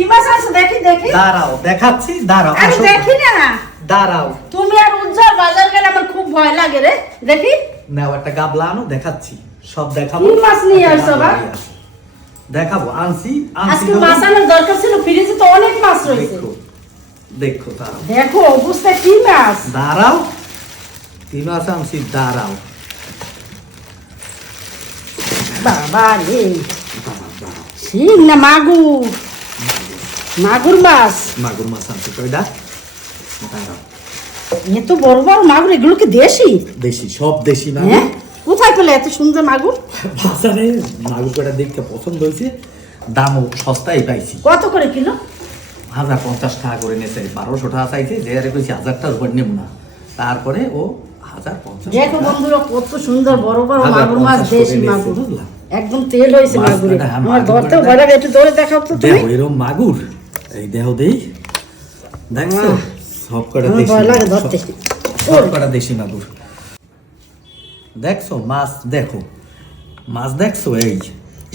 কি মাছ আছে দেখি দেখি। দাঁড়াও দেখাচ্ছি, দাঁড়াও। আমি দেখি না। দাঁড়াও। তুমি আর উজ্জ্বল বাজার গেলে আমার খুব ভয় লাগে রে। দেখি। নাও একটা গাবলা আনো, দেখাচ্ছি। সব দেখাবো। কি মাছ নিয়ে আসছো বা? দেখাবো, আনছি। আজকে মাছ আনার দরকার ছিল, ফ্রিজে তো অনেক মাছ রয়েছে। দেখো দেখো, দাঁড়াও। দেখো অবস্থা কি মাছ। দাঁড়াও, কি মাছ আনছি, দাঁড়াও। বাবা রে, দাঁড়াও। শিং না মাগুর? মাগুর মাছ। মাগুর মাছ আনছি তো, এটা দাঁড়াও। এত বড় বড় মাগুর, এগুলো কি দেশি? দেশি, সব দেশি না। হ্যাঁ, কোথায় পেলে এত সুন্দর মাগুর? বাজারে মাগুর কটা দেখতে পছন্দ হয়েছে, দামও সস্তায় পাইছি। কত করে কিলো? 1050 টাকা করে নিয়েছে। 1200 টাকা চাইছে, যে আরে কইছি 1000 টাকার উপর নেব না। তারপরে ও 1050 দেখো বন্ধুরা কত সুন্দর বড় বড় 1050 মাগুর মাছ, করে দেশি নিয়েছে, মাগুর। বুঝলা? একদম তেল হয়েছে মাছ মাগুরে। কাটা, হ্যাঁ, আমার মাগুর ধরতে কাটা। ভয় লাগে, একটু ধরে দেখাও তো তুমি। দেখো এরকম মাগুর, এই দেহ দেই, দেখছো সব কটা আমার দেশি ভয় লাগে মাগুর, ধরতে। সব কটা দেশি মাগুর। দেখছো মাছ, দেখো মাছ, দেখছো এই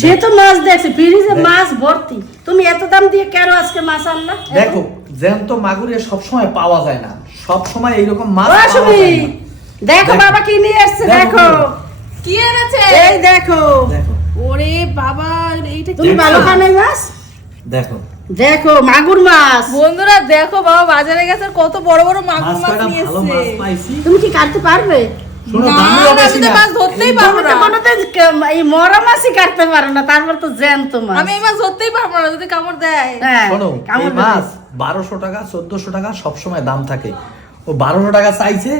সে তো মাছ দেখছে, ফ্রিজে মাছ ভর্তি। তুমি এত দাম দিয়ে কেন আজকে মাছ আনলা? দেখো জ্যান্ত মাগুরে সব সময় পাওয়া যায় না, সব সময় এইরকম মাছ ও পাওয়া সুমি, যায় না। দেখো বাবা কি নিয়ে আসছে, দেখো। কি এনেছে? এই দেখো। দেখো ওরে বাবা, এইটা তুমি কি ভালো মাছ? খানে মাছ? দেখো দেখো মাগুর মাছ। বন্ধুরা দেখো, বাবা বাজারে গেছে, কত বড় বড় মাগুর মাছ মাছ কটা নিয়ে ভালো মাছ এসেছে। পাইছি। তুমি কি কাটতে পারবে? শোনো, না, দামিও আমি বেশি তো না। মাছ ধরতেই পারবো না। এই মরা মাছই কাটতে পারো না, তারপর তো জ্যান্ত মাছ। আমি এই মাছ ধরতেই পারবো না যদি কামড় দেয়। হ্যাঁ, শোনো, এই কামড় দেবে। মাছ 1200 টাকা 1400 টাকা সব সময় দাম থাকে। ও 1200 টাকা চাইছে,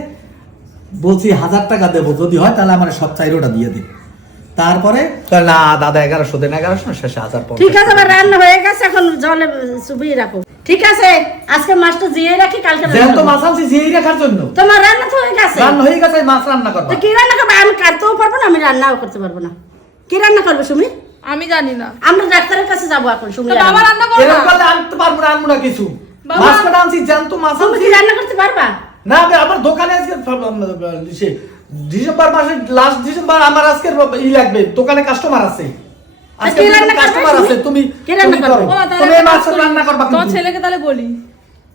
বলছি 1000 টাকা দেবো, যদি হয় তাহলে আমার সব চাইরোটা দিয়ে দিই। তারপরে কয়, না দাদা 1100 দেন, 1100 শেষে 1050। ঠিক আছে, আমার রান্না হয়ে গেছে, এখন জলে চুবিয়ে রাখো। ঠিক আছে, আজকে মাছটা জিয়ে রাখি, কালকে রান্না জ্যান্ত করবো। মাছ আনছি জিয়ে রাখার জন্য। তোমার রান্না তো হয়ে গেছে। রান্না হয়ে গেছে, মাছ রান্না করবা। তো কি রান্না করবে? আমি কাটতেও পারবো না, আমি রান্নাও করতে পারবো না। কি রান্না করবে সুমি? আমি জানি না। আমরা ডাক্তারের কাছে যাবো এখন। সুমি তো বাবা রান্না করো এরকম না। করলে আনতে পারবো না, আনবো না কিছু। বাবা। মাছ কটা আনছি, জ্যান্ত মাছ তুমি আনছি। কি রান্না করতে পারবা? না আমি আমার দোকানে আজকে সে ডিসেম্বর মাসের লাস্ট ডিসেম্বর আমার আজকে লাগবে, দোকানে কাস্টমার আছে। আজকে কি রান্না করবে কাস্টমার তুমি? আছে, তুমি কি রান্না তুমি করবে? করো। ও, তাহলে তুমি এই একটা মাছ কাজ করি। রান্না করবা তোমার কিন্তু। ছেলেকে তাহলে বলি।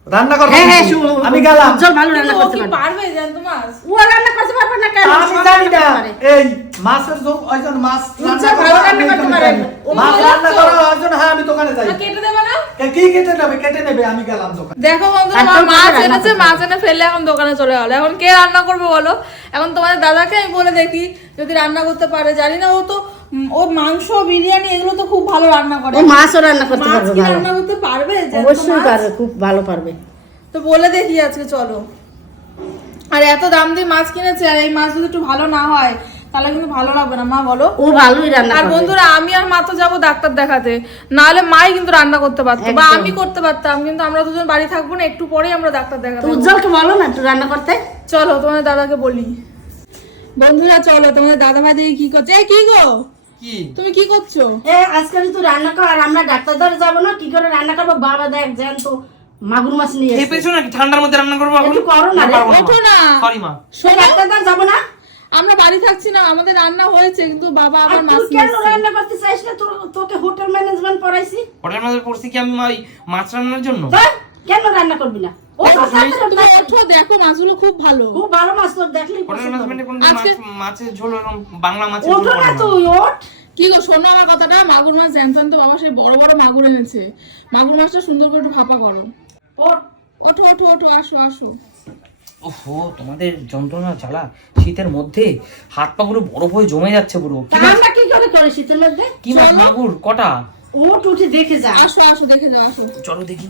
রান্না করবা হ্যাঁ হ্যাঁ, কিন্তু। আমি গেলাম। উজ্জ্বল ভালো রান্না কিন্তু ও করতে কি পারবে। পারবে জ্যান্ত মাছ? ও রান্না করতে পারবে না কেন? আমি সব জানি রান্না না, করতে পারে। এই মাছের ঝোল ওইজন মাছ রান্না উজ্জ্বল করবা, ভালো আমি রান্না করতে দোকানে পারে। যাই। ও মাছ বলে রান্না যাচ্ছ? করা ওইজন, হ্যাঁ আমি দোকানে যাই। তা কেটে দেবে না? কি কেটে নেবে, কেটে নেবে, আমি গেলাম দোকানে। দেখো বন্ধুরা, আর মা তোর মাছ রান্না এনেছে, করতে মাছ এনে ফেলে এখন দোকানে চলে গেল। এখন কে রান্না করবে বলো? এখন তোমাদের দাদাকে আমি বলে দেখি যদি রান্না করতে পারে। জানি না, ও তো ও মাংস বিরিয়ানি এগুলো তো খুব ভালো রান্না করে। ও মাছও রান্না করতে মাছ পারবে কি ভালো। রান্না করতে পারবে? জ্যান্ত অবশ্যই মাছ? পারবে, খুব ভালো পারবে। তো বলে দেখি আজকে, চলো। আর এত দাম দিয়ে মাছ কিনেছে, আর এই মাছ যদি একটু ভালো না হয় তাহলে কিন্তু ভালো লাগবে না, মা বলো। ও ভালোই রান্না আর করবে। বন্ধুরা, আমি আর মা তো যাবো ডাক্তার দেখাতে, নাহলে মাই কিন্তু রান্না করতে পারতো বা একদম। আমি করতে পারতাম, কিন্তু আমরা দুজন বাড়ি থাকবো না, একটু পরেই আমরা ডাক্তার দেখাতে তো যাবো। উজ্জ্বলকে বলো না একটু রান্না করতে। চলো তোমাদের দাদাকে বলি। বন্ধুরা চলো, তোমাদের দাদা ভাই দেখি কি করছে। এই কি গো, কি তুমি কি করছো? আজকে তুই রান্না কর, আর আমরা ডাক্তার ধরে যাবো না, কি করে রান্না করবো? বাবা দেখ জ্যান্ত মাগুর মাছ নিয়ে এই এসেছে। পেছো নাকি ঠান্ডার মধ্যে রান্না করবো এখন? একটু করো না রে। পারবো না, ওঠো না। সরি মা। সেই ডাক্তার ধরে যাবো না? আমরা বাড়ি থাকছি না, আমাদের রান্না হয়েছে, কিন্তু বাবা আর আবার তুই মাছ কেন নিয়ে এসেছে। রান্না করতে চাইস না? তোকে হোটেল ম্যানেজমেন্ট পড়াইছি। হোটেল মাঝে পড়ছি কি আমি ওই মাছ রান্নার জন্য? তো কেন রান্না করবি না? ও তো তাড়াতাড়ি তুমি রান্না ওঠো, দেখো মাছগুলো খুব ভালো। খুব ভালো মাছ, তোর দেখলি হোটেল ম্যানেজমেন্টে কোন আজকে- মাছের ঝোল এরকম বাংলা মাছের ঝোল ওঠো করে না না। তুই, ওঠ। কি গো, শোনো আমার কথাটা। মাগুর মাছ জানতেন তো বাবা, সেই বড় বড় মাগুর এনেছে। মাগুর মাছটা সুন্দর করে একটু ভাপা করো। ওঠ। ওঠো ওঠো ওঠো, আসো আসো। ওহো, তোমাদের যন্ত্রণা জ্বালা শীতের মধ্যে হাত পা গুলো বরফ হয়ে জমে যাচ্ছে পুরো। তা আমরা কি করে করি শীতের মধ্যে? কি মাছ? মাগুর কটা? ওঠ, উঠে দেখে যা। আসো আসো, দেখে যাও, আসো। চলো দেখি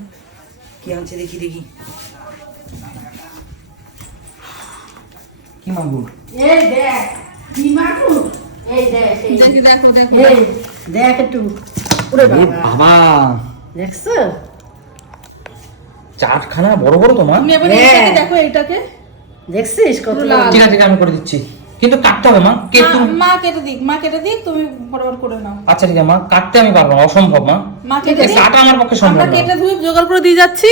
কি আনছে, দেখি দেখি কি মাগুর। এই দেখ, কি মাগুর? এই দেখ, এই দেখি, দেখো দেখো। এই দেখ একটু। ওরে এ বাবা, বাবা, দেখছো? চারখানা বড় বড় তোমার। তুমি এবার হ্যাঁ। এইটাকে দেখো, এইটাকে। দেখছিস কত পুরো লাল। বড়? ঠিক আছে, আমি করে দিচ্ছি, কিন্তু কাটতে হবে মা। কেটে মা কেটে দিক, মা কেটে দিক, তুমি ফটাফট করে নাও। আচ্ছা ঠিক আছে মা, কাটতে আমি পারবো না, অসম্ভব মা। মা কেটে দিক, কাটা আমার পক্ষে সম্ভব আমরা না। কেটে ধুয়ে জোগাড় করে দিয়ে যাচ্ছি,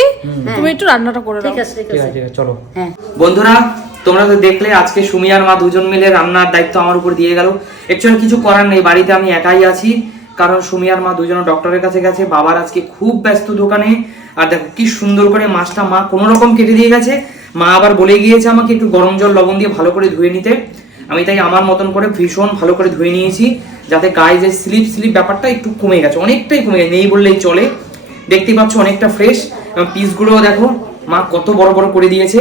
তুমি একটু রান্নাটা করে নাও। ঠিক আছে, ঠিক ঠিক আছে। আছে ঠিক আছে, চলো। হ্যাঁ। বন্ধুরা, তোমরা তো দেখলে আজকে সুমি আর মা দুজন মিলে রান্নার দায়িত্ব আমার উপর দিয়ে গেল। অ্যাকচুয়ালি কিছু করার নেই, বাড়িতে আমি একাই আছি, কারণ সুমি আর মা দুজন ডক্টরের কাছে গেছে, বাবার আজকে খুব ব্যস্ত দোকানে। আর দেখো কি সুন্দর করে মাছটা মা কোনো রকম কেটে দিয়ে গেছে। মা আবার বলে গিয়েছে আমাকে একটু গরম জল লবণ দিয়ে ভালো করে ধুয়ে নিতে। আমি তাই আমার মতন করে ভীষণ ভালো করে ধুয়ে নিয়েছি, যাতে গায়ে যে স্লিপ ব্যাপারটা একটু কমে গেছে, অনেকটাই কমে গেছে, নেই বললেই চলে। দেখতেই পাচ্ছ অনেকটা ফ্রেশ। এবং পিসগুলো দেখো মা কত বড় বড় করে দিয়েছে।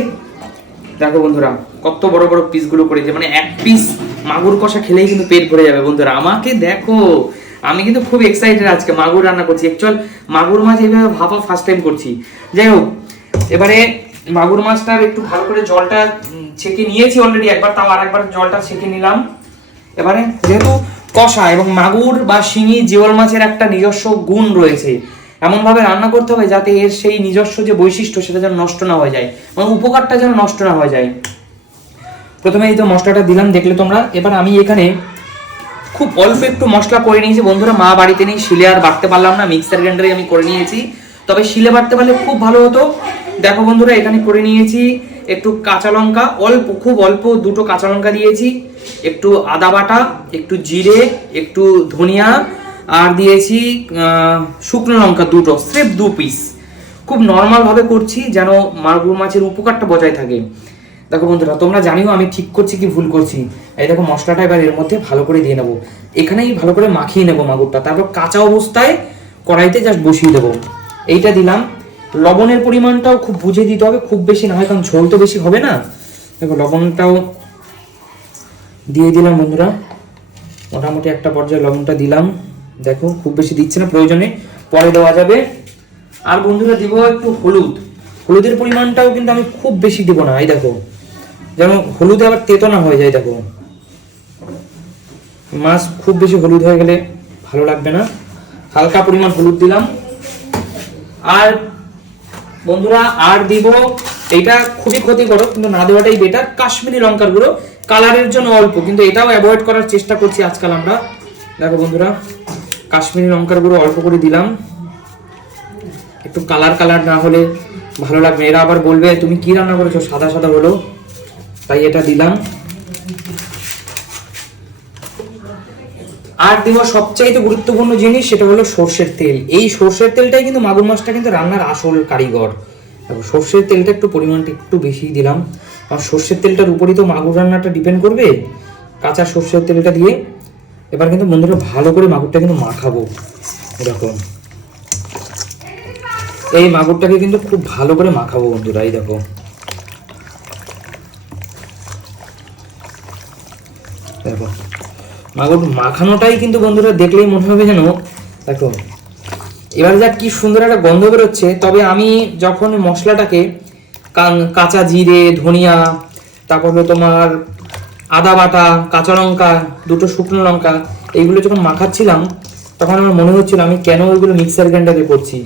দেখো বন্ধুরা কত বড় বড় পিসগুলো করে দিয়েছে, মানে এক পিস মাগুর কষা খেলেই কিন্তু পেট ভরে যাবে বন্ধুরা। আমাকে দেখো, আমি কিন্তু খুব এক্সাইটেড আজকে মাগুর রান্না করছি। অ্যাকচুয়াল মাগুর মাছ এইভাবে ভাপা ফার্স্ট টাইম করছি। যাই হোক, এবারে মাগুর মাছটার একটু ভালো করে জলটা ছেঁকে নিয়েছি অলরেডি একবার, তাও আরেকবার জলটা ছেঁকে নিলাম। এবারে যেহেতু কষা এবং মাগুর বা শিঙি জিওল মাছের একটা নিজস্ব গুণ রয়েছে, এমনভাবে রান্না করতে হবে যাতে এর সেই নিজস্ব যে বৈশিষ্ট্য সেটা যেন নষ্ট না হয়ে যায়, মানে উপকারটা যেন নষ্ট না হয়ে যায়। প্রথমে এই তো মশলাটা দিলাম, দেখলে তোমরা। এবার আমি এখানে খুব অল্প একটু মশলা করে নিয়েছি বন্ধুরা। মা বাড়িতে নেই, শিলে আর বাটতে পারলাম না, মিক্সার গ্রাইন্ডারে আমি করে নিয়েছি, তবে শিলে বাটতে পারলে খুব ভালো হতো। দেখো বন্ধুরা এখানে করে নিয়েছি একটু কাঁচা লঙ্কা, অল্প খুব অল্প দুটো কাঁচা লঙ্কা দিয়েছি, একটু আদা বাটা, একটু জিরে, একটু ধনিয়া, আর দিয়েছি শুকনো লঙ্কা দুটো, স্রেফ 2 পিস। খুব নর্মাল ভাবে করছি যেন মাগুর মাছের উপকারটা বজায় থাকে। দেখো বন্ধুরা তোমরা জানিও আমি ঠিক করছি কি ভুল করছি। এই দেখো মশলাটা এবার এর মধ্যে ভালো করে দিয়ে নেবো, এখানেই ভালো করে মাখিয়ে নেবো মাগুরটা, তারপর কাঁচা অবস্থায় কড়াইতে জাস্ট বসিয়ে দেবো। এইটা দিলাম। লবণের পরিমাণটাও খুব বুঝে দিতে হবে, খুব বেশি না হয়, কারণ ঝোল তো বেশি হবে না। দেখো লবণটাও দিয়ে দিলাম বন্ধুরা, মোটামুটি একটা পর্যায়ে লবণটা দিলাম। দেখো খুব বেশি দিচ্ছে না, প্রয়োজনে পরে দেওয়া যাবে। আর বন্ধুরা দিব একটু হলুদ। হলুদের পরিমাণটাও কিন্তু আমি খুব বেশি দিব না, এই দেখো, যেন হলুদে আবার তেতো না হয়ে যায়। দেখো মাছ খুব বেশি হলুদ হয়ে গেলে ভালো লাগবে না, হালকা পরিমাণ হলুদ দিলাম। আর বন্ধুরা আর দিব, এটা খুবই ক্ষতিকর কিন্তু না দেওয়াটাই বেটার, কাশ্মীরি লঙ্কার গুঁড়ো, কালারের জন্য অল্প, কিন্তু এটাও অ্যাভয়েড করার চেষ্টা করছি আজকাল আমরা। দেখো বন্ধুরা কাশ্মীরি লঙ্কার গুঁড়ো অল্প করে দিলাম, একটু কালার না হলে ভালো লাগবে, এরা আবার বলবে তুমি কি রান্না করেছো সাদা সাদা হলো, তাই এটা দিলাম। আর দিব সবচাইতে গুরুত্বপূর্ণ জিনিস, সেটা হলো সর্ষের তেল। এই সর্ষের তেলটাই কিন্তু মাগুর মাছটা কিন্তু রান্নার আসল কারিগর। সর্ষের তেলটা একটু পরিমাণটা একটু বেশি দিলাম, আর সর্ষের তেলটার উপরই তো মাগুর রান্নাটা ডিপেন্ড করবে। কাঁচা সর্ষের তেলটা দিয়ে এবার কিন্তু বন্ধুরা ভালো করে মাগুরটা কিন্তু মাখাবো। এরকম এই মাগুরটাকে কিন্তু খুব ভালো করে মাখাবো বন্ধুরা। এই দেখো দেখো মাগুর মাখানোটাই কিন্তু বন্ধুরা দেখলেই মনে হবে যেন, দেখো এবার যা কি সুন্দর একটা গন্ধ বেরোচ্ছে। তবে আমি যখন মশলাটাকে কাঁচা জিরে, ধনিয়া, তারপর তোমার আদা বাটা, কাঁচা লঙ্কা, দুটো শুকনো লঙ্কা, এইগুলো যখন মাখাচ্ছিলাম তখন আমার মনে হচ্ছিল আমি কেন ওইগুলো মিক্সার গ্রাইন্ডারে করছি।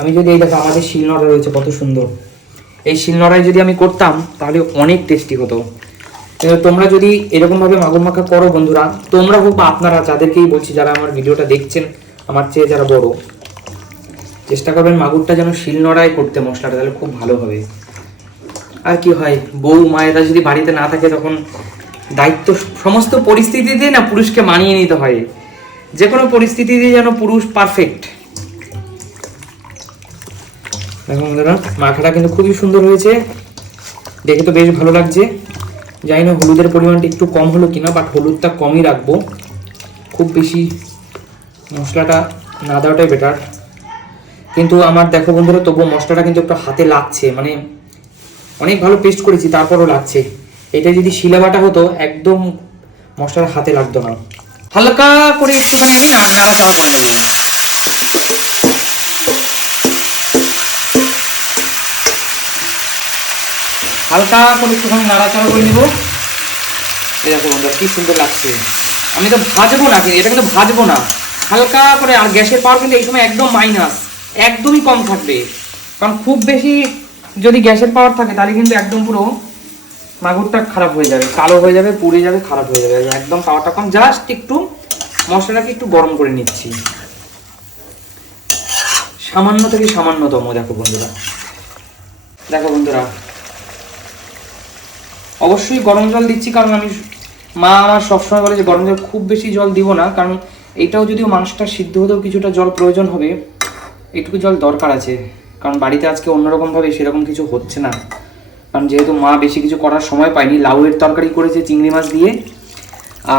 আমি যদি এই দেখো আমাদের শিলনোড়া রয়েছে কত সুন্দর, এই শিলনোড়ায় যদি আমি করতাম তাহলে অনেক টেস্টি হতো। তোমরা যদি এরকম ভাবে মাগুর মাখা করো বন্ধুরা, তোমরা হোক বা আপনারা, যাদেরকেই বলছি যারা আমার ভিডিওটা দেখছেন আমার চেয়ে যারা বড়, চেষ্টা করবেন মাগুরটা যেন শিলনোড়ায় করতে মশলাটা, তাহলে খুব ভালো হবে। আর কি হয়, বউ মায়েরা যদি বাড়িতে না থাকে তখন দায়িত্ব সমস্ত পরিস্থিতিতে না পুরুষকে মানিয়ে নিতে হয়, যে কোনো পরিস্থিতিতে যেন পুরুষ পারফেক্ট। দেখো বন্ধুরা মাখাটা কিন্তু খুবই সুন্দর হয়েছে, দেখে তো বেশ ভালো লাগছে। জানি না হলুদের পরিমাণটা একটু কম হলো কিনা, বাট হলুদটা কমই রাখবো, খুব বেশি মশলাটা না দেওয়াটাই বেটার। কিন্তু আমার দেখো বন্ধুরা তবুও মশলাটা কিন্তু একটু হাতে লাগছে, মানে অনেক ভালো পেস্ট করেছি তারপরও লাগছে। এটা যদি শিলে বাটা হতো একদম মশলাটা হাতে লাগতো না। হালকা করে একটুখানি আমি নাড়াচাড়া করে নেবো। হালকা করে একটুখানি নাড়াচাড়া করে নিব। এই দেখো বন্ধুরা কি সুন্দর লাগছে। আমি তো ভাজবো না, কিন্তু এটা কিন্তু ভাজবো না, হালকা করে। আর গ্যাসের পাওয়ার কিন্তু এই সময় একদম মাইনাস, একদমই কম থাকবে, কারণ খুব বেশি যদি গ্যাসের পাওয়ার থাকে তাহলে কিন্তু একদম পুরো মাগুরটা খারাপ হয়ে যাবে, কালো হয়ে যাবে, পুড়ে যাবে, খারাপ হয়ে যাবে। একদম পাওয়ারটা কম, জাস্ট একটু মশলাটাকে একটু গরম করে নিচ্ছি, সামান্য থেকে সামান্যতম। দেখো বন্ধুরা, দেখো বন্ধুরা অবশ্যই গরম জল দিচ্ছি, কারণ আমি মা আমার সবসময় বলে যে গরম জল খুব বেশি জল দিব না, কারণ এইটাও যদিও মাংসটা সিদ্ধ হতেও কিছুটা জল প্রয়োজন হবে, এইটুকু জল দরকার আছে, কারণ বাড়িতে আজকে অন্যরকমভাবে সেরকম কিছু হচ্ছে না, কারণ যেহেতু মা বেশি কিছু করার সময় পায়নি, লাউয়ের তরকারি করেছে চিংড়ি মাছ দিয়ে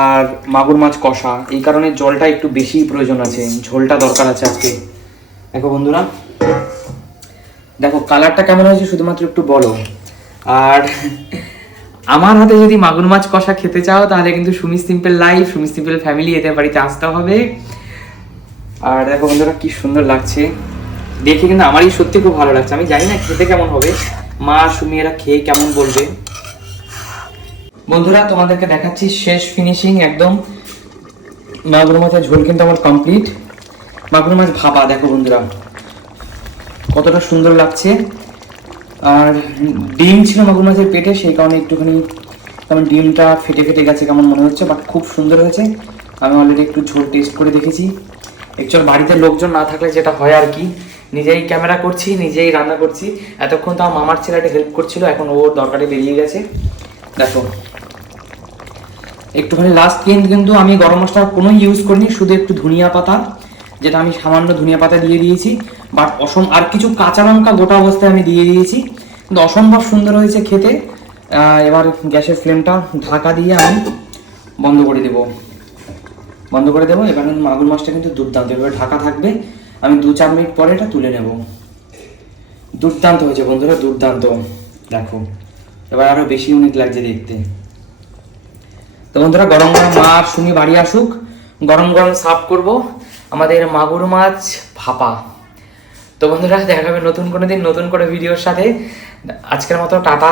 আর মাগুর মাছ কষা, এই কারণে জলটা একটু বেশি প্রয়োজন আছে, ঝোলটা দরকার আছে আজকে। দেখো বন্ধুরা, দেখো কালারটা কেমন হয়েছে শুধুমাত্র একটু বলো। আর আমার হাতে যদি মাগুর মাছ কষা খেতে চাও তাহলে কিন্তু Sumi simple life, Sumi simple family এদের বাড়িতে আসতে হবে। আর দেখো বন্ধুরা কি সুন্দর লাগছে দেখে, কিন্তু আমারই সত্যি খুব ভালো লাগছে। আমি জানি না খেতে কেমন হবে, মা সুমি এরা খেয়ে কেমন বলবে। বন্ধুরা তোমাদেরকে দেখাচ্ছি শেষ ফিনিশিং একদম। মাগুর মাছের ঝোল কিন্তু আমার কমপ্লিট। মাগুর মাছ ভাপা দেখো বন্ধুরা কতটা সুন্দর লাগছে। আর ডিম ছিল মাগুর মাছের পেটে, সেই কারণে একটুখানি তেমন ডিমটা ফেটে ফেটে গেছে কেমন মনে হচ্ছে, বাট খুব সুন্দর হয়েছে। আমি অলরেডি একটু ঝোল টেস্ট করে দেখেছি। অ্যাকচুয়াল বাড়িতে লোকজন না থাকলে যেটা হয় আর কি, নিজেই ক্যামেরা করছি, নিজেই রান্না করছি। এতক্ষণ তাও মামার ছেলেটা হেল্প করছিল, এখন ওর দরকারে বেরিয়ে গেছে। দেখো একটুখানি লাস্ট কিন্তু আমি গরম মশলা কোনো ইউজ করিনি, শুধু একটু ধনিয়া পাতা, যেটা আমি সামান্য ধনিয়া পাতা দিয়ে দিয়েছি, বাট আর কিছু কাঁচা লঙ্কা গোটা অবস্থায় আমি দিয়ে দিয়েছি, কিন্তু অসম্ভব সুন্দর হয়েছে খেতে। এবার গ্যাসের ফ্লেমটা ঢাকা দিয়ে আমি বন্ধ করে দেবো। এবার মাগুর মাছটা কিন্তু দুর্দান্ত, এবার ঢাকা থাকবে, আমি 2-4 মিনিট পরে এটা তুলে নেব। দুর্দান্ত হয়েছে বন্ধুরা, দুর্দান্ত। দেখো এবার আরো বেশি ইউনিক লাগছে দেখতে। তো বন্ধুরা গরম গরম মা আর সুমি বাড়ি আসুক, গরম গরম সার্ভ করব আমাদের মাগুর মাছ ভাপা। তো বন্ধুরা দেখা হবে নতুন কোনো দিন নতুন করে ভিডিওর সাথে। আজকের মতো টাটা।